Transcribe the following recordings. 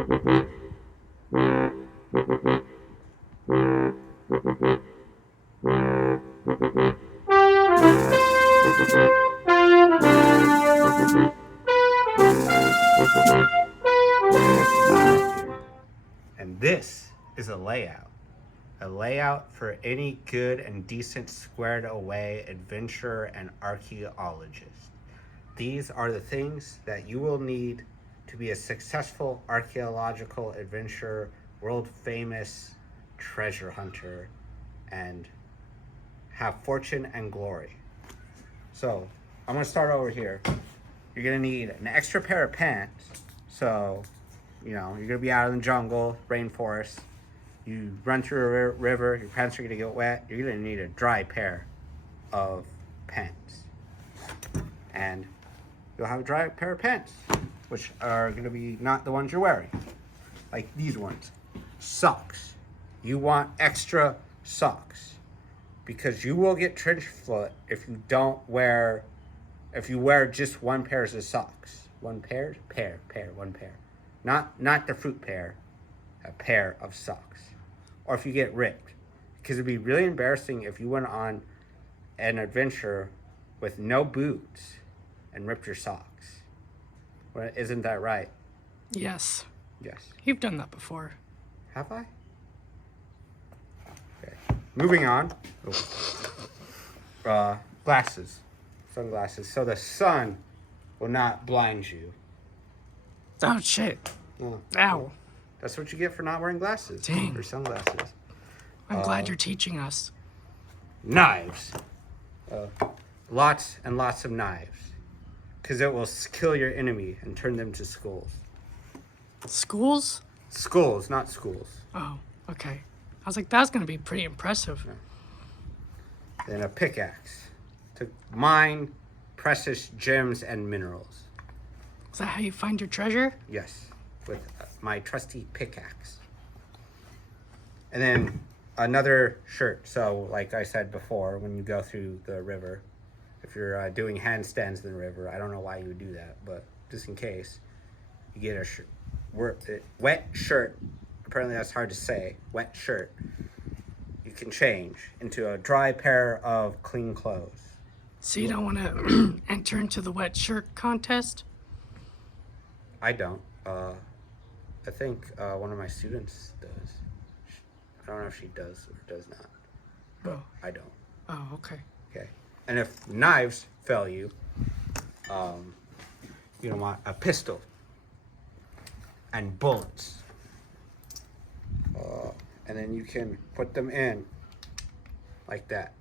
And this is a layout. A layout for any good and decent squared away adventurer and archeologist. These are the things that you will need to be a successful archaeological adventurer, world famous treasure hunter, and have fortune and glory. So I'm gonna start over here. You're gonna need an extra pair of pants. So, you're gonna be out in the jungle, rainforest. You run through a river, your pants are gonna get wet. You're gonna need a dry pair of pants. And you'll have a dry pair of pants, which are gonna be not the ones you're wearing. Like these ones. Socks. You want extra socks. Because you will get trench foot if you wear just one pair of socks. One pair? One pair. Not the fruit pear. A pair of socks. Or if you get ripped. Because it'd be really embarrassing if you went on an adventure with no boots and ripped your socks. Well, isn't that right? Yes. Yes. You've done that before. Have I? Okay. Moving on. Glasses. Sunglasses. So the sun will not blind you. Oh, shit. Oh, Ow. That's what you get for not wearing glasses. Dang. Or sunglasses. I'm glad you're teaching us. Knives. Lots and lots of knives. Because it will kill your enemy and turn them to skulls. Schools? Skulls, not schools. Oh, okay. I was like, that's going to be pretty impressive. Then a pickaxe. To mine precious gems and minerals. Is that how you find your treasure? Yes. With my trusty pickaxe. And then another shirt. So, like I said before, when you go through the river, if you're doing handstands in the river, I don't know why you would do that, but just in case, you get a wet shirt. Apparently that's hard to say. Wet shirt. You can change into a dry pair of clean clothes. So you don't want to enter into the wet shirt contest? I don't. I think one of my students does. I don't know if she does or does not, but I don't. Oh, okay. Okay. And if knives fail you, you don't want a pistol and bullets. And then you can put them in like that.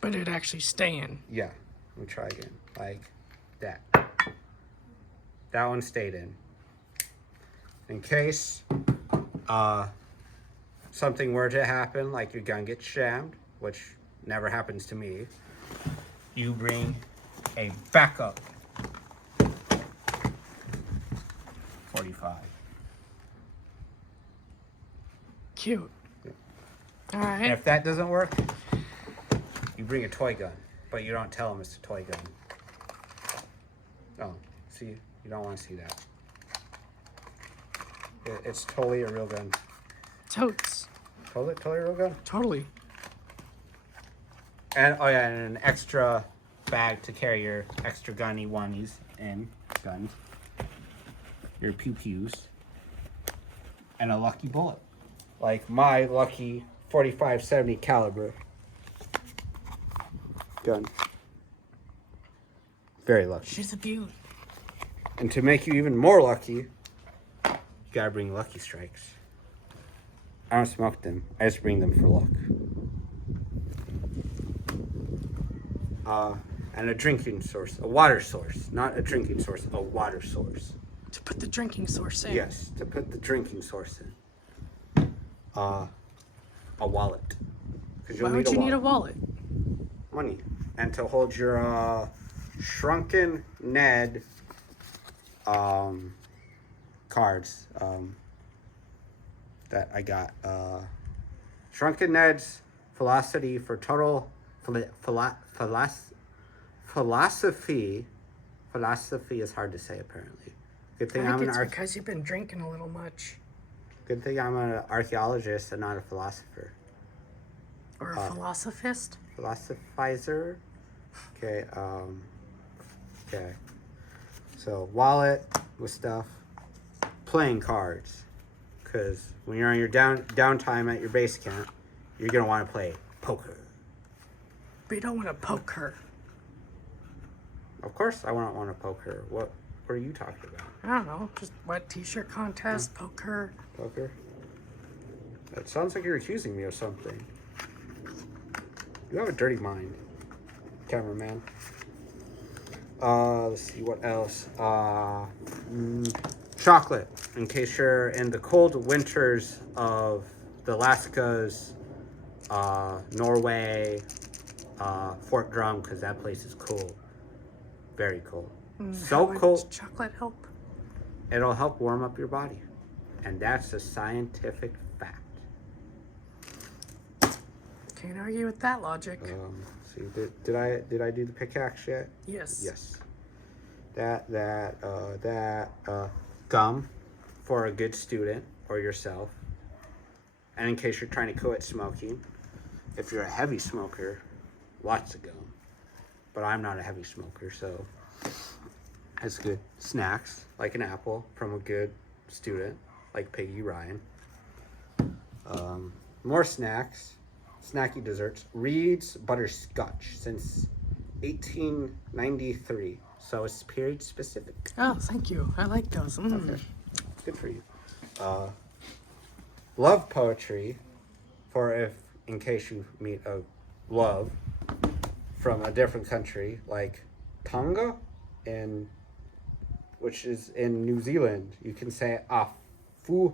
But it'd actually stay in. Yeah. Let me try again. Like that. That one stayed in. In case something were to happen, like your gun gets jammed, which never happens to me, you bring a backup 45. Cute. Yeah. All right. And if that doesn't work, you bring a toy gun, but you don't tell them it's a toy gun. Oh, see, you don't want to see that. It's totally a real gun. Totes. Totally a real gun. Totally. And oh yeah, and an extra bag to carry your extra gunny oneies in guns. Your pew-pews. And a lucky bullet. Like my lucky 45-70 caliber gun. Very lucky. She's a beaut. And to make you even more lucky, you gotta bring Lucky Strikes. I don't smoke them. I just bring them for luck. And a drinking source, a water source, not a drinking source, a water source. To put the drinking source in. Yes, to put the drinking source in. A wallet. Why would you need a wallet? Money. And to hold your Shrunken Ned cards that I got. Shrunken Ned's philosophy for total philosophy Philosophy is hard to say, apparently. Good thing I I'm think an it's because you've been drinking a little much. Good thing I'm an archaeologist and not a philosopher. Or a philosophist. Philosophizer. Okay. Okay. So wallet with stuff. Playing cards, because when you're on your downtime at your base camp, you're gonna want to play poker. But you don't want to poke her. Of course, I wouldn't want to poke her. What are you talking about? I don't know. Just wet t-shirt contest, poker. Poker? That sounds like you're accusing me of something. You have a dirty mind, cameraman. Let's see what else. Chocolate, in case you're in the cold winters of the Alaskas, Norway, Fort Drum, because that place is cold. Very cold. So How cold. would chocolate help? It'll help warm up your body. And that's a scientific fact. Can't argue with that logic. See, did I do the pickaxe yet? Yes. Yes. Gum for a good student or yourself. And in case you're trying to quit smoking, if you're a heavy smoker, lots of gum. But I'm not a heavy smoker, so that's good. Snacks, like an apple from a good student, like Piggy Ryan. More snacks, snacky desserts. Reed's butterscotch since 1893, so it's period specific. Oh, thank you. I like those. Okay. Good for you. Love poetry, for if, in case you meet a love from a different country, like Tonga, which is in New Zealand, you can say afuta'u,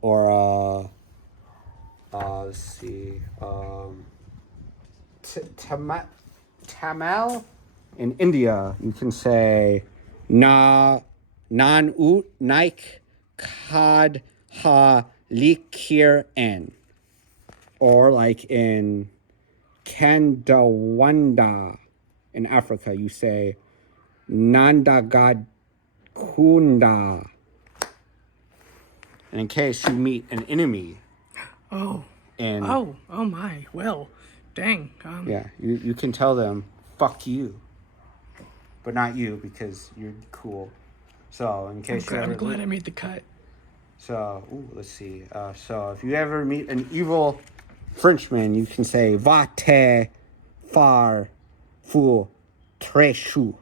or let's see, Tamil in India, you can say nan ut naik kad ha likir en, or like in Kandawanda in Africa, you say Nandagad Kunda. And in case you meet an enemy, Oh. and Oh my. Well, dang. yeah, you can tell them "fuck you," but not you because you're cool. So in case you ever I'm glad I made the cut. So, let's see. So if you ever meet an evil Frenchman, you can say "Va te far fu très chou."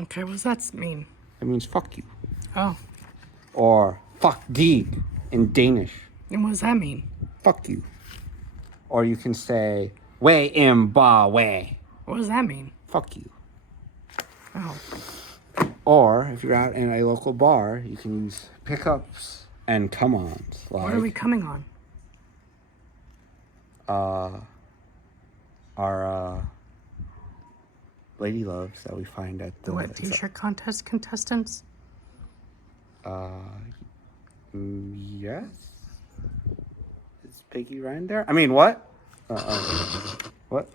Okay, what does that mean? That means "fuck you," Oh. or "fuck dig" in Danish. And what does that mean? Fuck you. Or you can say "way im ba way." What does that mean? Fuck you. Oh. Or if you're out in a local bar, you can use pickups and come-ons. Like, What are we coming on? our lady loves that we find at The wet t-shirt contest contestants? Yes. Is Piggy Ryan there? I mean, what? What?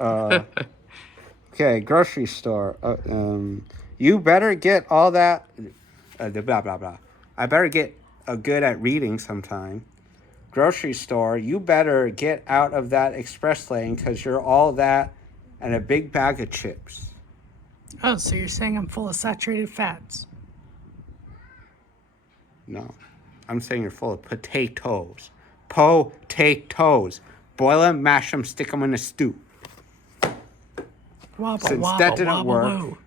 Okay, grocery store. You better get all that. Blah blah blah. I better get good at reading sometime. Grocery store. You better get out of that express lane because you're all that and a big bag of chips. Oh, so you're saying I'm full of saturated fats? No, I'm saying you're full of potatoes. Potatoes. Boil them, mash them, stick them in a stew. Wobble, Since wobble, that didn't wobble, work. woo.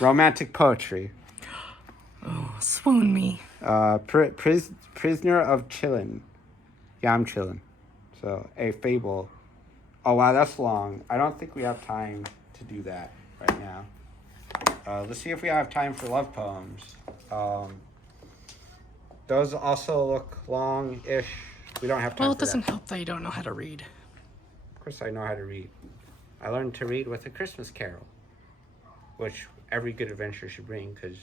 Romantic poetry. Swoon me. Prisoner of chillin'. Yeah, I'm chillin'. So, a fable. Oh, wow, that's long. I don't think we have time to do that right now. Let's see if we have time for love poems. Those also look long-ish. We don't have time Well, for it doesn't that. help that you don't know how to read. Of course I know how to read. I learned to read with A Christmas Carol, which every good adventure should bring because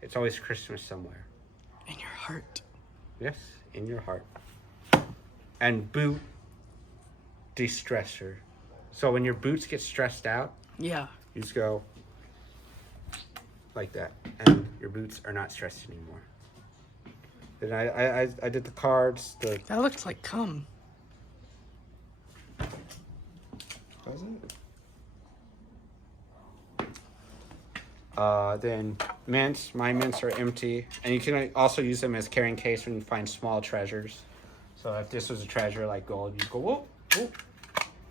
it's always Christmas somewhere. In your heart. Yes, in your heart. And boot de-stressor So when your boots get stressed out, Yeah. you just go like that, and your boots are not stressed anymore. Then I did the cards. That looks like cum. Was it? Then mints. My mints are empty, and you can also use them as carrying case when you find small treasures. So if this was a treasure like gold, you go whoop whoop,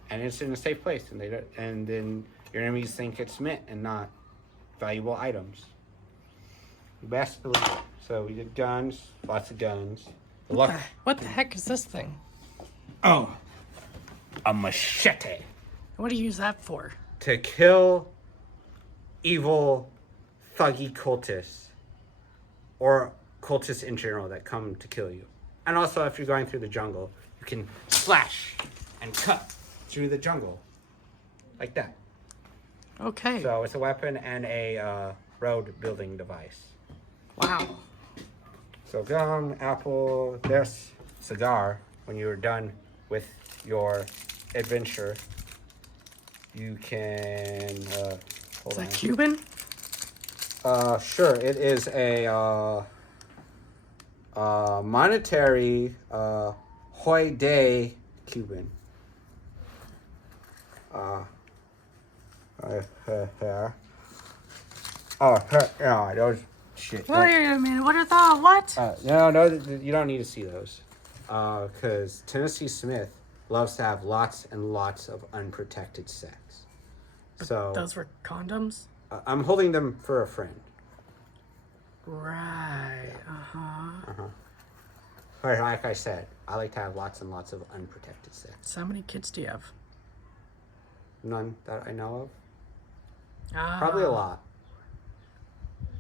and it's in a safe place, and then your enemies think it's mint and not valuable items. You best believe it. So we did guns, lots of guns. What the heck is this thing? Oh, a machete What do you use that for? to kill evil, thuggy cultists, or cultists in general that come to kill you. And also, if you're going through the jungle, you can slash and cut through the jungle like that. Okay. So it's a weapon and a road building device. Wow. So gum, apple, this cigar. When you're done with your adventure, you can hold Is that on. Cuban? Sure. It is a monetary Hoy Day Cuban. No, those shit. Wait a minute. What are the what? No, you don't need to see those. Because Tennessee Smith loves to have lots and lots of unprotected sex. So Those were condoms? I'm holding them for a friend. Right. Like I said, I like to have lots and lots of unprotected sex. So how many kids do you have? None that I know of. Probably a lot.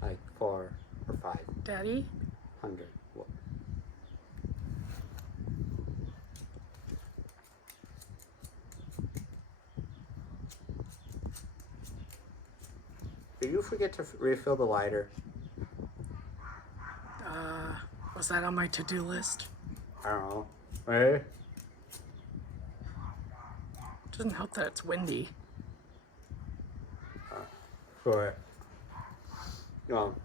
Like 4 or 500. Daddy? Well, did you forget to refill the lighter? Was that on my to-do list? I don't know. Right? Doesn't help that it's windy. For well,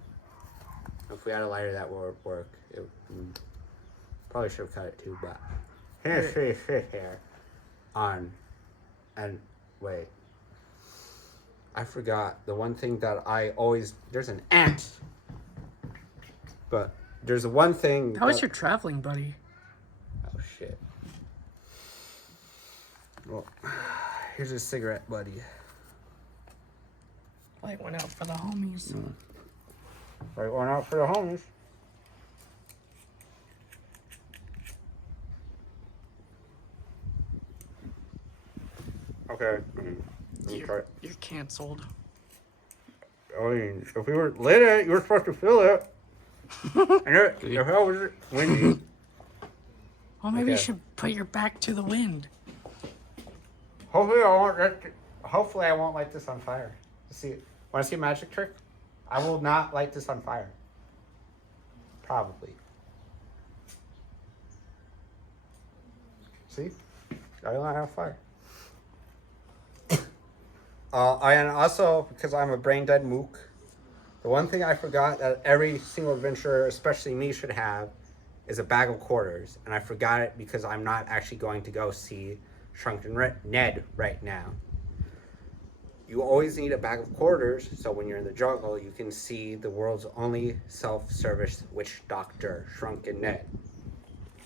if we had a lighter that would work, it probably should have cut it too. But here on, and wait, I forgot the one thing that I always there's an ant, but there's one thing. How was your traveling buddy? Oh shit. Well, here's a cigarette, buddy. Light went out for the homies. Right one out for the homies. Okay. Let me try it. You're canceled. I mean, if we were lit it, you were supposed to fill it. And the hell was it windy? Well, maybe you Okay. should put your back to the wind. Hopefully I won't light this on fire. Want to see a magic trick? I will not light this on fire. Probably. See? I don't have fire. And also, because I'm a brain dead mook, the one thing I forgot that every single adventurer, especially me, should have is a bag of quarters. And I forgot it because I'm not actually going to go see Shrunken Ned right now. You always need a bag of quarters, so when you're in the jungle, you can see the world's only self-service witch doctor, Shrunken Ned.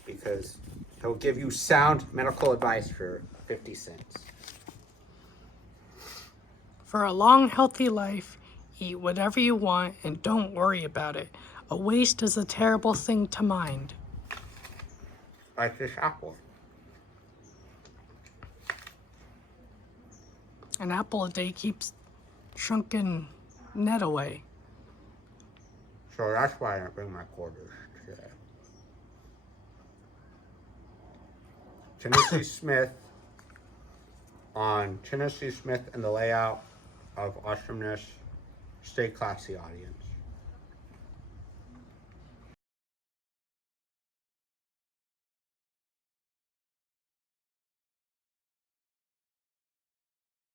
Because he'll give you sound medical advice for 50 cents. For a long, healthy life, eat whatever you want and don't worry about it. A waste is a terrible thing to mind. Like this apple. An apple a day keeps Shrunken Ned away. So that's why I didn't bring my quarters today. Tennessee Smith on Tennessee Smith and the Layout of Awesomeness. Stay classy, audience.